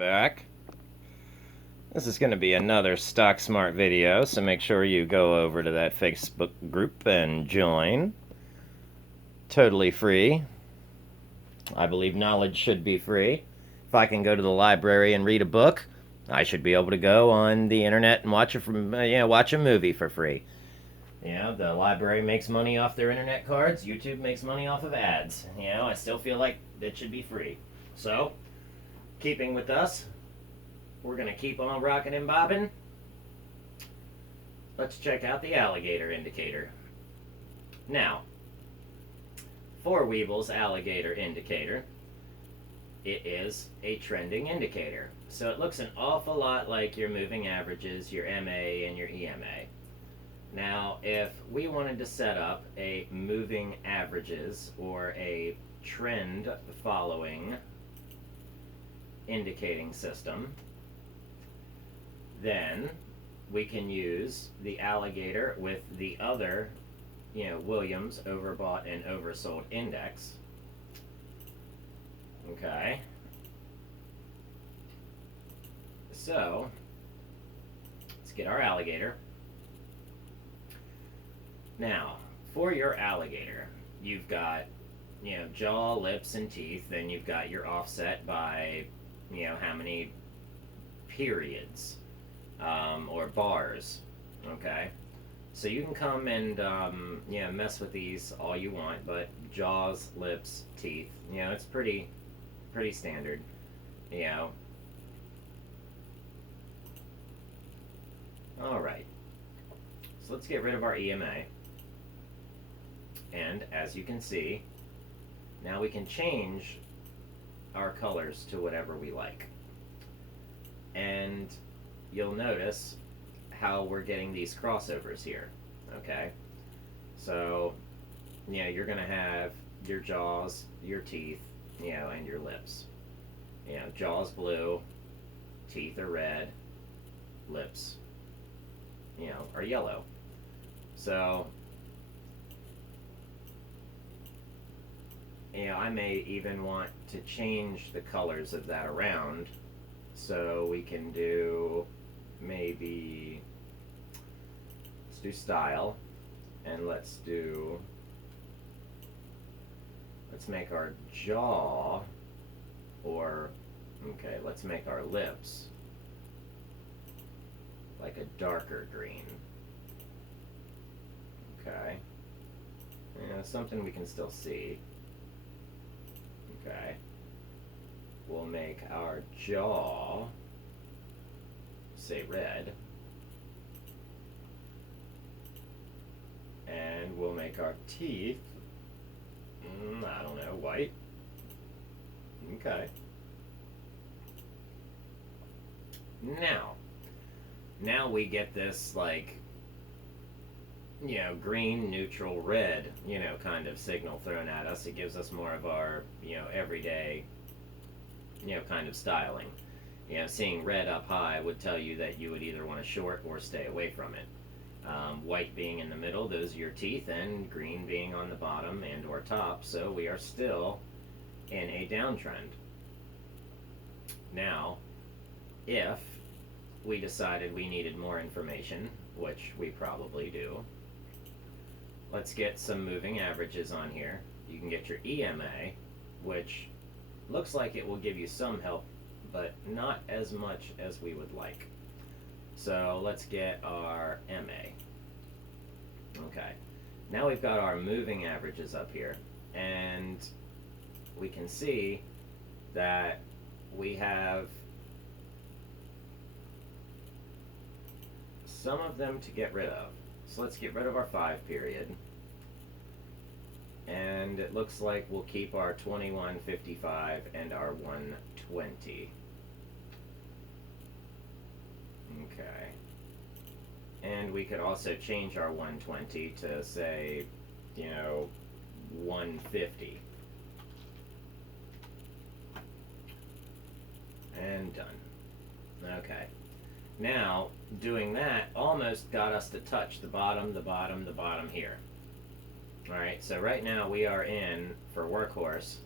back. This is going to be another Stock Smart video, so make sure you go over to that Facebook group and join. Totally free. I believe knowledge should be free. If I can go to the library and read a book, I should be able to go on the internet and watch a movie for free. The library makes money off their internet cards. YouTube makes money off of ads. I still feel like it should be free. So, keeping with us, we're going to keep on rocking and bobbing. Let's check out the Alligator Indicator. Now, for Webull's Alligator Indicator, it is a trending indicator. So it looks an awful lot like your moving averages, your MA, and your EMA. Now, if we wanted to set up a moving averages or a trend following indicating system, then we can use the Alligator with the other, Williams overbought and oversold index. Okay. So, let's get our Alligator. Now, for your Alligator, you've got, jaw, lips, and teeth. Then you've got your offset by, how many periods or bars. Okay. So you can come and, mess with these all you want, but jaws, lips, teeth, it's pretty standard, Alright. So let's get rid of our EMA. And as you can see, now we can change our colors to whatever we like. And you'll notice how we're getting these crossovers here. Okay? So, you're going to have your jaws, your teeth, and your lips. Jaws blue, teeth are red, lips, are yellow. So, I may even want to change the colors of that around, so we can do maybe, let's do style, and let's make our jaw, let's make our lips like a darker green. Okay. Something we can still see. Okay. We'll make our jaw, say red. And we'll make our teeth, I don't know, white. Okay. Now we get this, green, neutral, red, kind of signal thrown at us. It gives us more of our, everyday, kind of styling. Seeing red up high would tell you that you would either want to short or stay away from it. White being in the middle, those are your teeth, and green being on the bottom and or top, so we are still in a downtrend. Now, if we decided we needed more information, which we probably do, let's get some moving averages on here. You can get your EMA, which looks like it will give you some help, but not as much as we would like. So let's get our MA. Okay. Now we've got our moving averages up here, and we can see that we have some of them to get rid of. So let's get rid of our 5 period. And it looks like we'll keep our 2155 and our 120. Okay. And we could also change our 120 to, say, 150. And done. Okay. Now, doing that almost got us to touch the bottom here. Alright, so right now we are in, for Workhorse,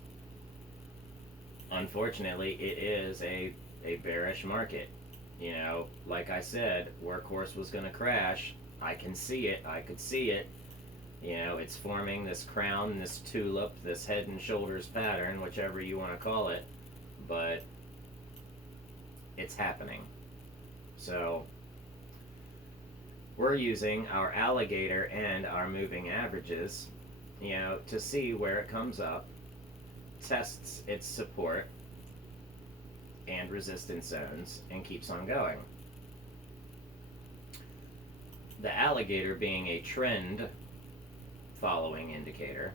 unfortunately it is a a bearish market. You know, like I said, Workhorse was going to crash. I can see it. I could see it. You know, it's forming this crown, this tulip, this head and shoulders pattern, whichever you want to call it. But it's happening. So we're using our alligator and our moving averages, you know, to see where it comes up, tests its support and resistance zones, and keeps on going. The alligator being a trend following indicator,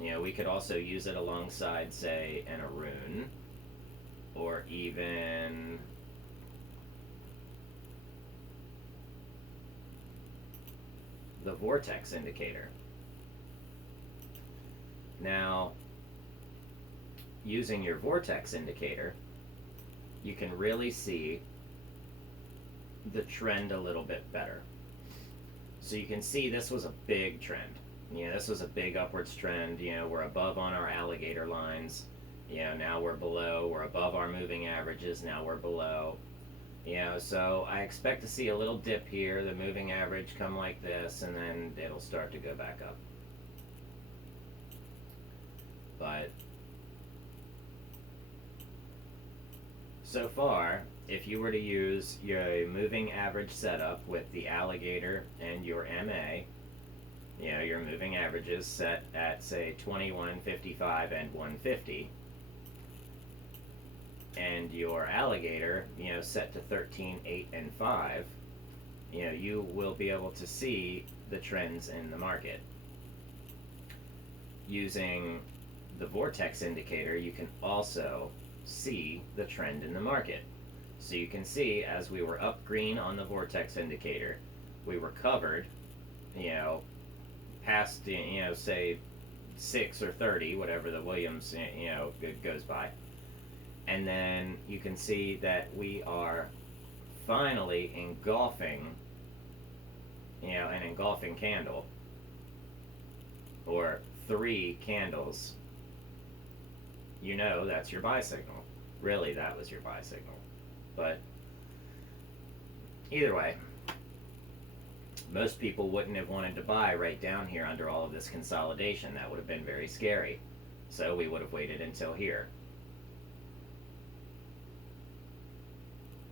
you know, we could also use it alongside, say, an Arun, or even the vortex indicator. Now, using your vortex indicator, you can really see the trend a little bit better. So you can see this was a big trend. You know, this was a big upwards trend. You know, we're above on our alligator lines. You know, now we're below. We're above our moving averages. Now we're below. You know, so I expect to see a little dip here, the moving average come like this, and then it'll start to go back up. But so far, if you were to use your moving average setup with the alligator and your MA, you know, your moving averages set at, say, 21, 55, and 150, and your alligator, you know, set to 13, 8, and 5, you know, you will be able to see the trends in the market. Using the vortex indicator, you can also see the trend in the market. So you can see as we were up green on the vortex indicator, we were covered, you know, past, you know, say 6 or 30, whatever the Williams, you know, goes by. And then you can see that we are finally engulfing, you know, an engulfing candle, or 3 candles. You know that's your buy signal. Really, that was your buy signal. But either way, most people wouldn't have wanted to buy right down here under all of this consolidation. That would have been very scary. So we would have waited until here.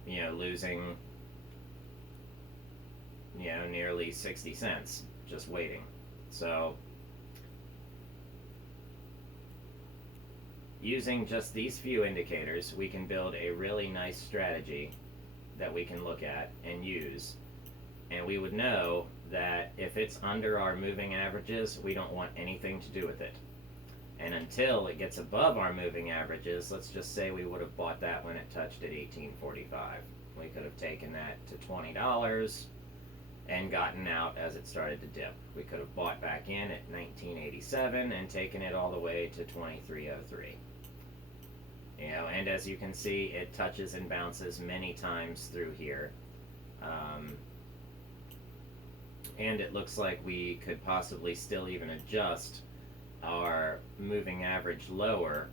You know, losing, you know, nearly 60 cents just waiting. So using just these few indicators, we can build a really nice strategy that we can look at and use. And we would know that if it's under our moving averages, we don't want anything to do with it. And until it gets above our moving averages, let's just say we would have bought that when it touched at $18.45. We could have taken that to $20 and gotten out as it started to dip. We could have bought back in at $19.87 and taken it all the way to $23.03. You know, and as you can see, it touches and bounces many times through here. And it looks like we could possibly still even adjust our moving average lower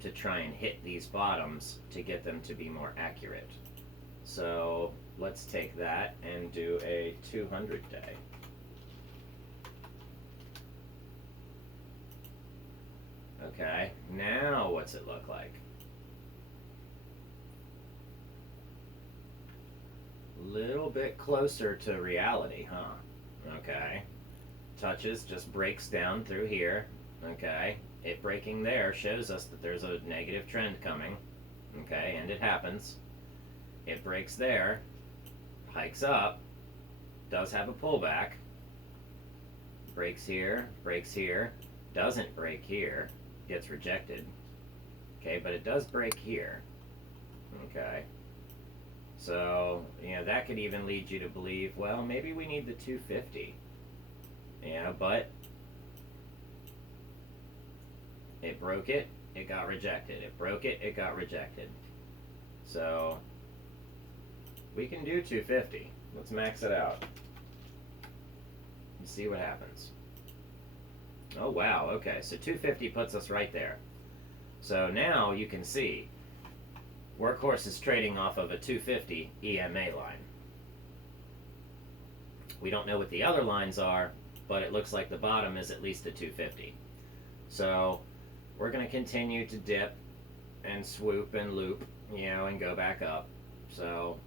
to try and hit these bottoms to get them to be more accurate. So let's take that and do a 200 day. Okay, now what's it look like? Little bit closer to reality, huh? Okay. Touches, just breaks down through here. Okay. It breaking there shows us that there's a negative trend coming. Okay, and it happens. It breaks there, hikes up, does have a pullback, breaks here, doesn't break here, gets rejected. Okay, but it does break here. Okay. So, you know, that could even lead you to believe, well, maybe we need the 250. Yeah, but it broke it, it got rejected. It broke it, it got rejected. So we can do 250. Let's max it out and see what happens. Oh wow, okay, so 250 puts us right there. So now you can see Workhorse is trading off of a 250 EMA line. We don't know what the other lines are, but it looks like the bottom is at least a 250. So we're going to continue to dip and swoop and loop, and go back up. So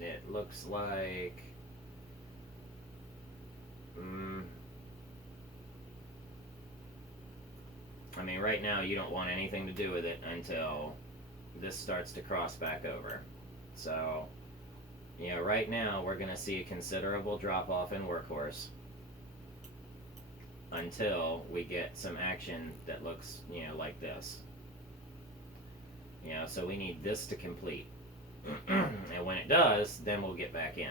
it looks like I mean, right now you don't want anything to do with it until this starts to cross back over. So, right now we're going to see a considerable drop off in Workhorse until we get some action that looks, like this. So we need this to complete. And when it does, then we'll get back in.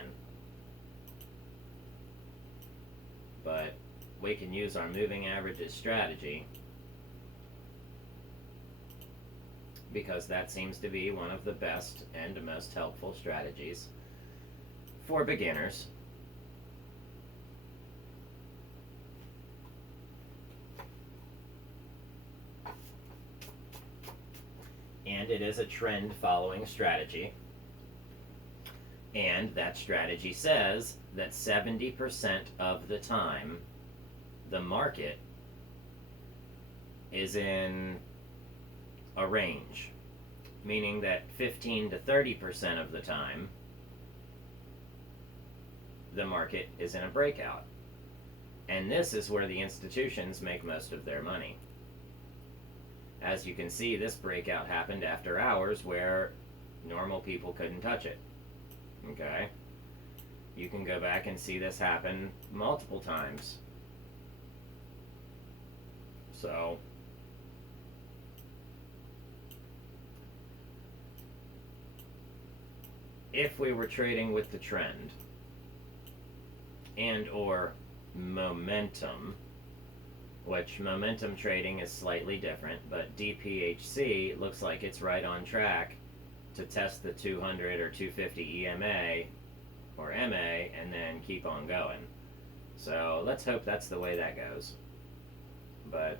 But we can use our moving averages strategy because that seems to be one of the best and most helpful strategies for beginners. And it is a trend following strategy. And that strategy says that 70% of the time the market is in a range, meaning that 15 to 30% of the time the market is in a breakout. And this is where the institutions make most of their money. As you can see, this breakout happened after hours where normal people couldn't touch it. Okay? You can go back and see this happen multiple times. So, if we were trading with the trend and or momentum, which momentum trading is slightly different, but DPHC looks like it's right on track to test the 200 or 250 EMA or MA and then keep on going. So let's hope that's the way that goes. But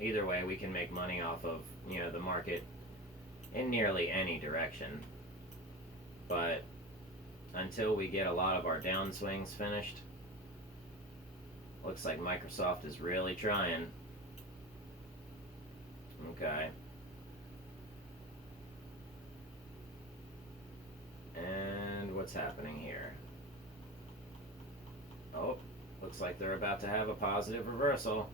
either way, we can make money off of, the market in nearly any direction. But until we get a lot of our downswings finished, looks like Microsoft is really trying. Okay. And what's happening here? Oh, looks like they're about to have a positive reversal.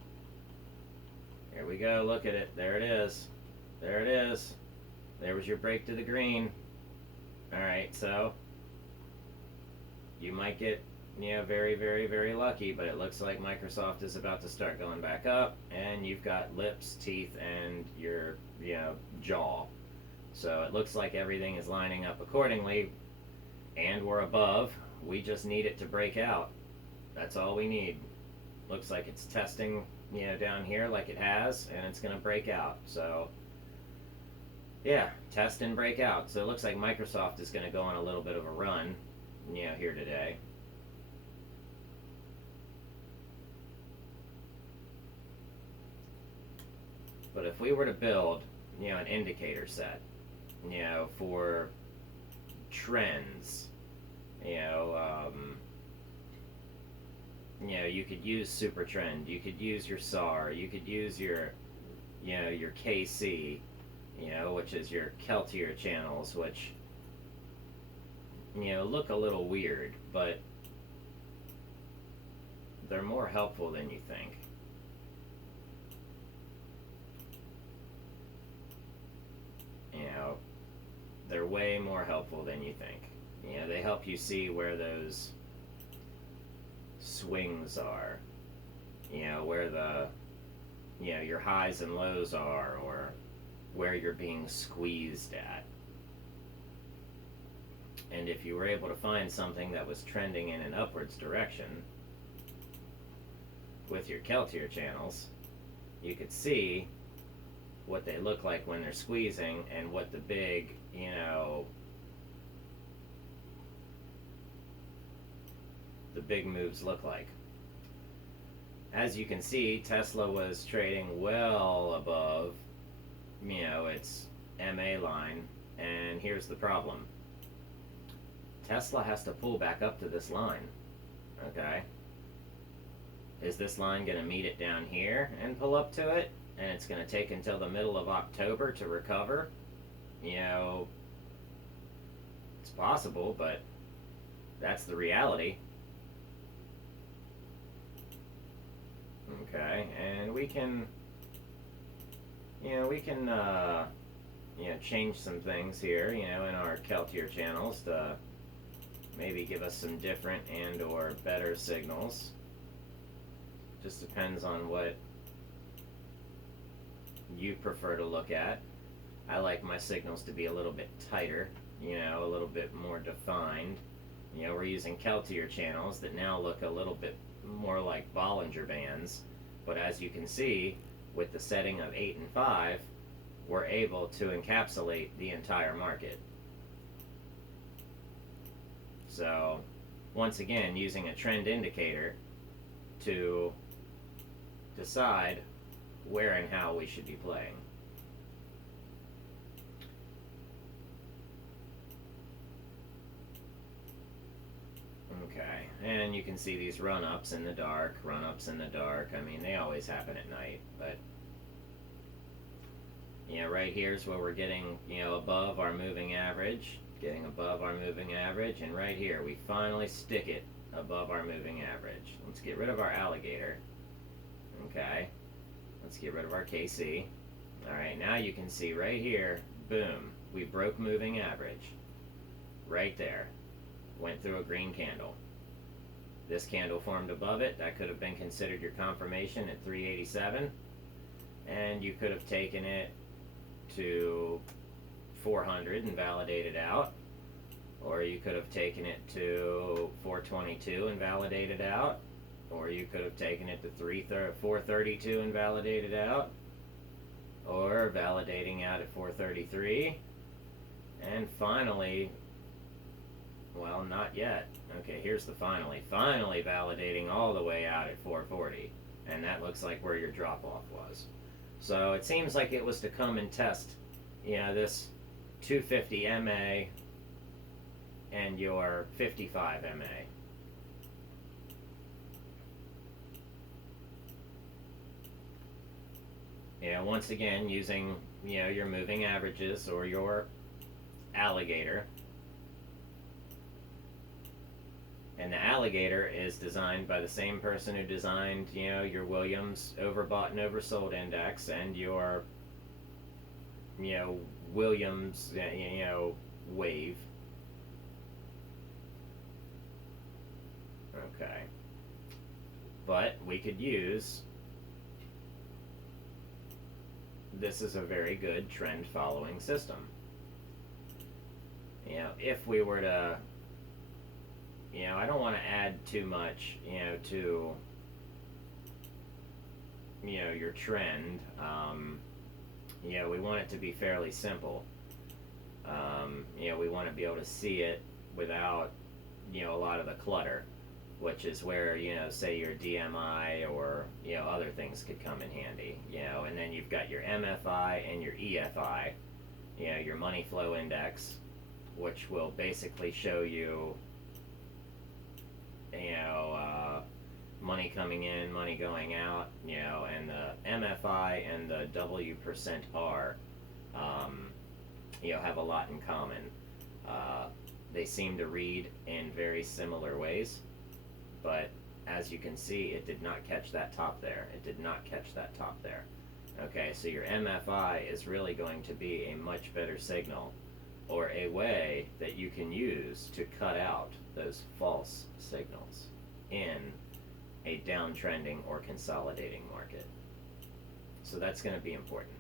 Here we go, look at it. There it is. There it is. There was your break to the green. Alright, so you might get very, very, very lucky, but it looks like Microsoft is about to start going back up, and you've got lips, teeth, and your, jaw. So it looks like everything is lining up accordingly, and we're above. We just need it to break out. That's all we need. Looks like it's testing, down here like it has, and it's going to break out. So, yeah, test and break out. So it looks like Microsoft is going to go on a little bit of a run, here today. But if we were to build, an indicator set, for trends, you could use Super Trend, you could use your SAR, you could use your, your KC, which is your Keltier channels, which, look a little weird, but they're more helpful than you think. They're way more helpful than you think. They help you see where those swings are, where the, your highs and lows are, or where you're being squeezed at. And if you were able to find something that was trending in an upwards direction with your Keltier channels, you could see what they look like when they're squeezing and what the big, the big moves look like. as you can see, Tesla was trading well above, its MA line, and here's the problem. Tesla has to pull back up to this line, okay? Is this line going to meet it down here and pull up to it? And it's going to take until the middle of October to recover? It's possible, but that's the reality. Okay, and we can, change some things here, in our Keltier channels to maybe give us some different and or better signals. Just depends on what you prefer to look at. I like my signals to be a little bit tighter, a little bit more defined. We're using Keltier channels that now look a little bit more like Bollinger Bands, but as you can see, with the setting of 8 and 5, we're able to encapsulate the entire market. So, once again, using a trend indicator to decide where and how we should be playing. Okay, and you can see these run-ups in the dark, run-ups in the dark. I mean, they always happen at night, but right here's where we're getting, above our moving average, and right here we finally stick it above our moving average. Let's get rid of our alligator. Okay, let's get rid of our KC. Alright, now you can see right here, boom, we broke moving average. Right there. Went through a green candle. This candle formed above it. That could have been considered your confirmation at 387. And you could have taken it to 400 and validated out. Or you could have taken it to 422 and validated out. Or you could have taken it to 432 and validated out. Or validating out at 433. And finally, well, not yet. Okay, here's the finally. Finally validating all the way out at 440. And that looks like where your drop-off was. So it seems like it was to come and test, this 250 MA and your 55 MA. Once again, using, your moving averages or your alligator. And the alligator is designed by the same person who designed, your Williams overbought and oversold index and your, Williams, wave. Okay. But we could use, this is a very good trend following system. If we were to, I don't want to add too much, to, your trend. We want it to be fairly simple. We want to be able to see it without, a lot of the clutter, which is where, say your DMI or, other things could come in handy, and then you've got your MFI and your EFI, your money flow index, which will basically show you, money coming in, money going out, and the MFI and the W%R, have a lot in common. They seem to read in very similar ways, but as you can see, it did not catch that top there. Okay, so your MFI is really going to be a much better signal, or a way that you can use to cut out those false signals in a downtrending or consolidating market. So that's going to be important.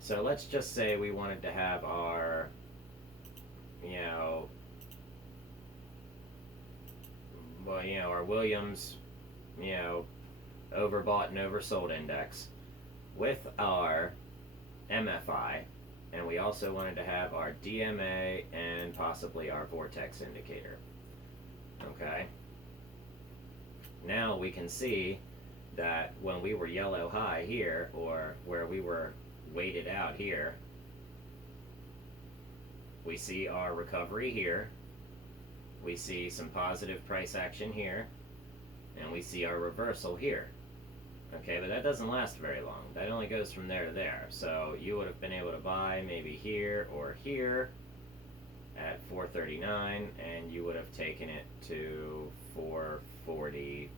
So let's just say we wanted to have our, our Williams, overbought and oversold index with our MFI, and we also wanted to have our DMA and possibly our vortex indicator. Okay. Now we can see that when we were yellow high here, or where we were weighted out here, we see our recovery here, we see some positive price action here, and we see our reversal here. Okay, but that doesn't last very long. That only goes from there to there. So you would have been able to buy maybe here or here at 439, and you would have taken it to 440.92.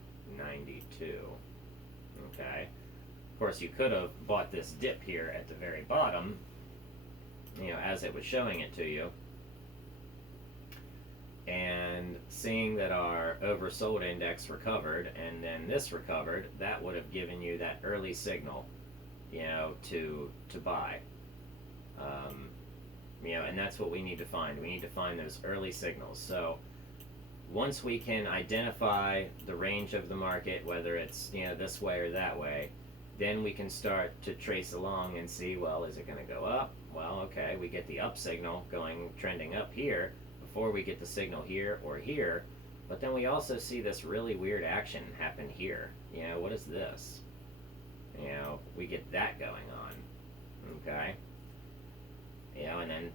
Okay, of course you could have bought this dip here at the very bottom, you know, as it was showing it to you, and seeing that our oversold index recovered and then this recovered, that would have given you that early signal, you know, to buy. You know, and that's what we need to find. We need to find those early signals. So once we can identify the range of the market, whether it's, you know, this way or that way, then we can start to trace along and see, well, is it going to go up? Well, okay, we get the up signal going, trending up here before we get the signal here or here. But then we also see this really weird action happen here. You know, what is this? You know, we get that going on. Okay? You know, and then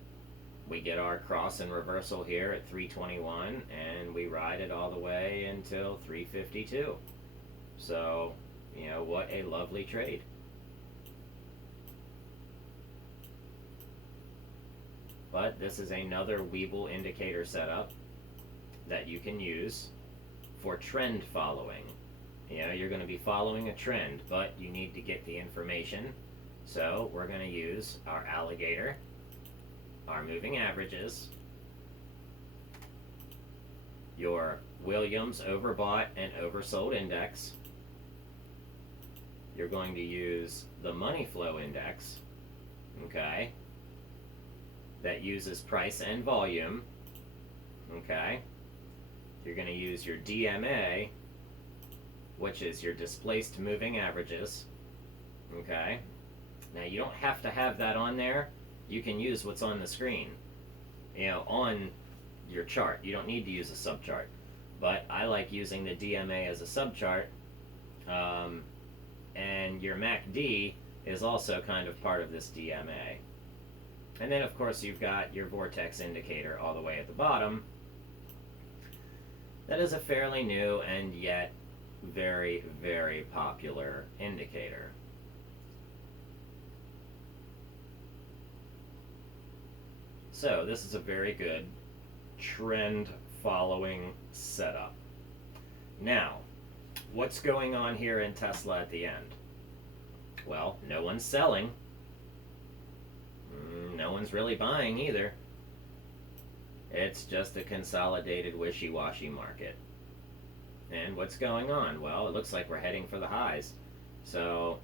we get our cross and reversal here at 321, and we ride it all the way until 352. So, you know, what a lovely trade. But this is another Webull indicator setup that you can use for trend following. You know, you're going to be following a trend, but you need to get the information. So we're going to use our alligator, our moving averages, your Williams overbought and oversold index. You're going to use the money flow index, okay, that uses price and volume, okay. You're going to use your DMA, which is your displaced moving averages, okay. Now you don't have to have that on there. You can use what's on the screen, you know, on your chart. You don't need to use a subchart, but I like using the DMA as a subchart, and your MACD is also kind of part of this DMA. And then of course you've got your vortex indicator all the way at the bottom. That is a fairly new and yet very, very popular indicator. So this is a very good trend following setup. Now, what's going on here in Tesla at the end? Well, no one's selling. No one's really buying either. It's just a consolidated wishy-washy market. And what's going on? Well, it looks like we're heading for the highs. So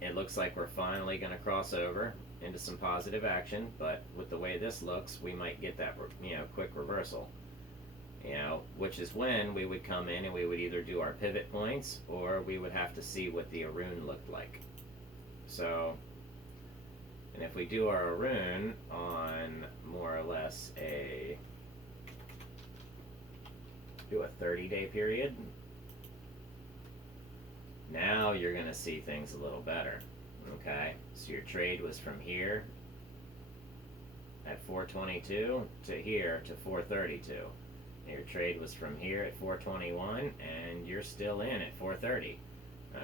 it looks like we're finally going to cross over into some positive action, but with the way this looks, we might get that, you know, quick reversal. You know, which is when we would come in and we would either do our pivot points or we would have to see what the Arun looked like. So, and if we do our Arun on more or less do a 30-day period, now you're going to see things a little better. Okay, so your trade was from here at 422 to here to 432. Your trade was from here at 421 and you're still in at 430.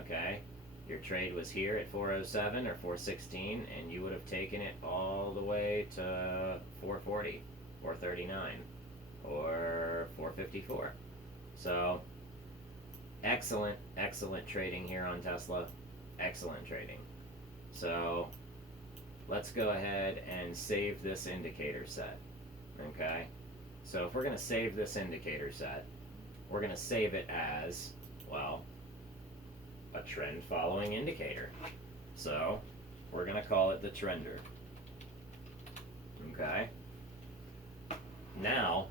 Okay, your trade was here at 407 or 416 and you would have taken it all the way to 440, 439, or 454. So excellent, excellent trading here on Tesla. Excellent trading. So let's go ahead and save this indicator set. Okay, so if we're going to save this indicator set, we're going to save it as, well, a trend following indicator. So we're going to call it the trender. Okay, now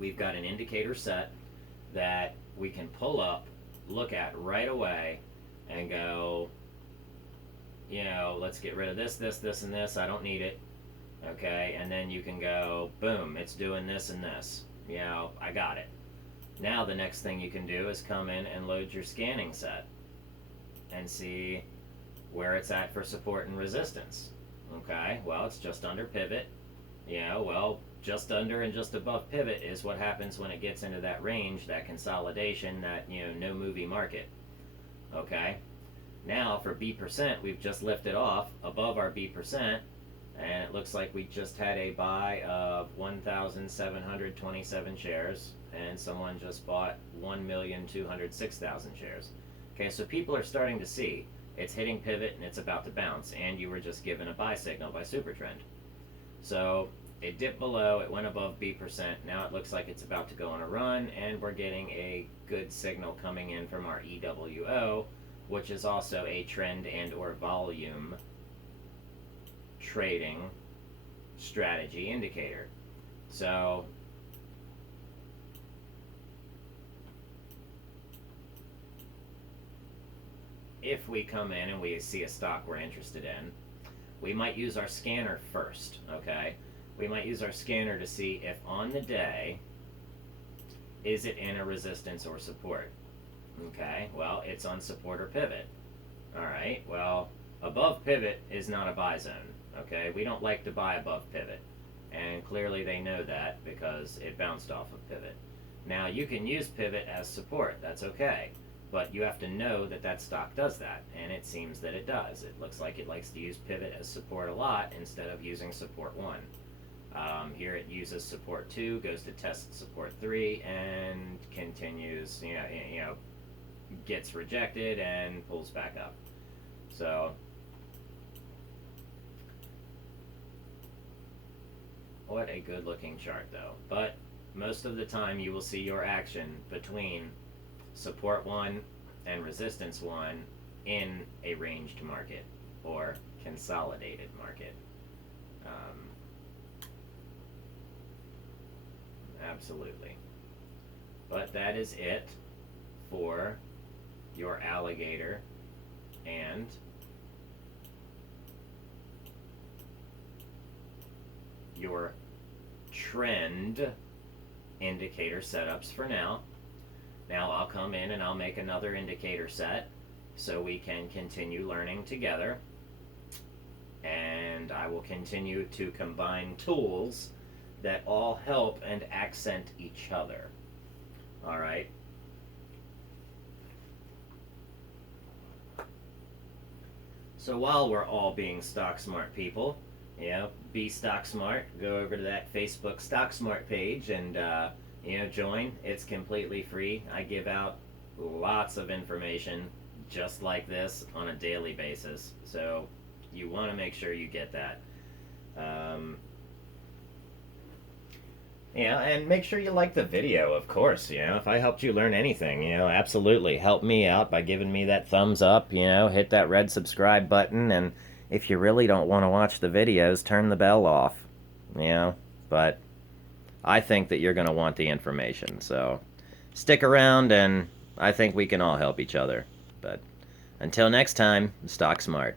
we've got an indicator set that we can pull up, look at right away, and go, you know, let's get rid of this, this, this, and this. I don't need it. Okay, and then you can go, boom, it's doing this and this. You know, I got it. Now the next thing you can do is come in and load your scanning set and see where it's at for support and resistance. Okay, well, it's just under pivot. Well, just under and just above pivot is what happens when it gets into that range, that consolidation, that, no movie market. Okay, now for B percent, we've just lifted off above our B percent, and it looks like we just had a buy of 1,727 shares, and someone just bought 1,206,000 shares. Okay, so people are starting to see it's hitting pivot and it's about to bounce, and you were just given a buy signal by Supertrend. So it dipped below, it went above B percent, now it looks like it's about to go on a run, and we're getting a good signal coming in from our EWO, which is also a trend and or volume trading strategy indicator. So if we come in and we see a stock we're interested in, we might use our scanner first, okay? We might use our scanner to see if on the day, is it in a resistance or support? Okay, well, it's on support or pivot. All right, well, above pivot is not a buy zone, okay? We don't like to buy above pivot, and clearly they know that because it bounced off of pivot. Now, you can use pivot as support, that's okay, but you have to know that that stock does that, and it seems that it does. It looks like it likes to use pivot as support a lot instead of using support 1. Here it uses support 2, goes to test support 3, and continues, gets rejected and pulls back up. So, what a good looking chart though. But most of the time you will see your action between support 1 and resistance 1 in a ranged market or consolidated market. Absolutely. But that is it for your alligator and your trend indicator setups for now. Now I'll come in and I'll make another indicator set so we can continue learning together, and I will continue to combine tools that all help and accent each other. All right. So while we're all being stock smart people, be stock smart. Go over to that Facebook Stock Smart page and join. It's completely free. I give out lots of information just like this on a daily basis. So you want to make sure you get that. And make sure you like the video, of course. If I helped you learn anything, absolutely help me out by giving me that thumbs up, hit that red subscribe button, and if you really don't want to watch the videos, turn the bell off, but I think that you're going to want the information, so stick around, and I think we can all help each other. But until next time, stock smart.